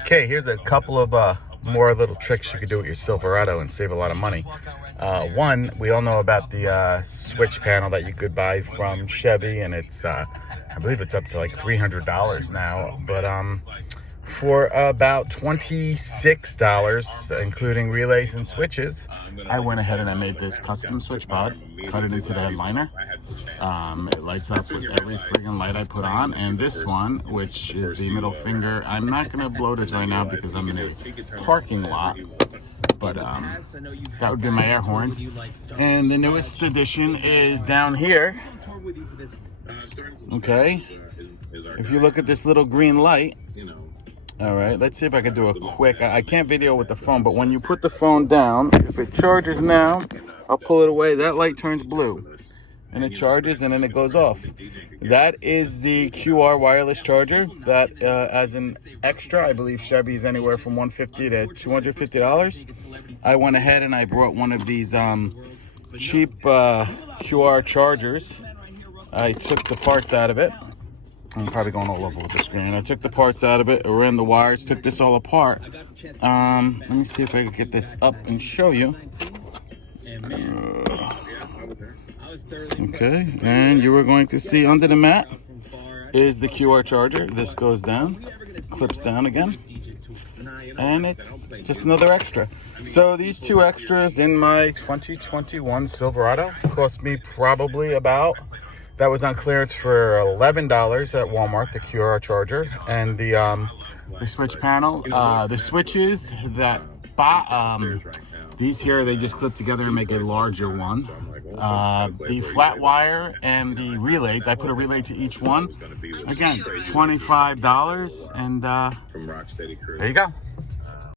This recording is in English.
Okay, here's a couple of more little tricks you could do with your Silverado and save a lot of money. One, we all know about the switch panel that you could buy from Chevy, and it's I believe it's up to like $300 now, but for about $26, including relays and switches, I went ahead and I made this custom switch pod, cut it into the headliner. It lights up with every friggin' light I put on, and this one, which is the middle finger, I'm not gonna blow this right now because I'm in a parking lot, but that would be my air horns. And the newest addition is down here. Okay, if you look at this little green light, all right, let's see if I can do a quick, I can't video with the phone, but when you put the phone down, if it charges now, I'll pull it away, that light turns blue. And it charges and then it goes off. That is the QR wireless charger that as an extra, I believe Chevy's anywhere from $150 to $250. I went ahead and I brought one of these cheap QR chargers. I took the parts out of it. I'm probably going all over with the screen. I took the parts out of it, ran the wires, took this all apart. Let me see if I can get this up and show you. Okay, and you are going to see under the mat is the QR charger. This goes down, clips down again, and it's just another extra. So these two extras in my 2021 Silverado cost me probably about, that was on clearance for $11 at Walmart, the QR charger, and the switch panel, the switches that these here, they just clip together and make a larger one. The flat wire and the relays, I put a relay to each one. Again, $25, and there you go.